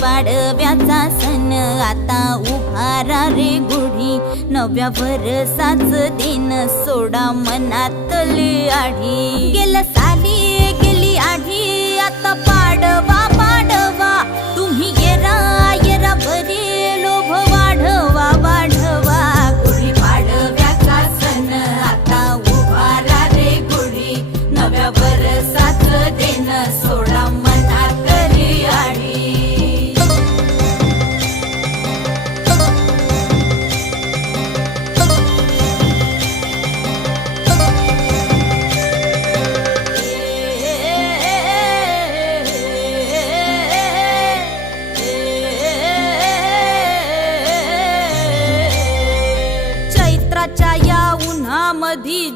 पाडव्याचा सण आता उभारा रे गुढी, नव्या वर्षाच दिन सोडा मनातली आढी। गेल्या साली गेली आढी, आता पाडवा पाडवा, तुम्ही येरा येरा बरी लोभ वाढवा वाढवा। गुढी पाडव्याचा सण आता उभारा रे गुढी, नव्या वर्षाच दिन सोडा मनातली आढी। चैत्राच्या या उन्हामधी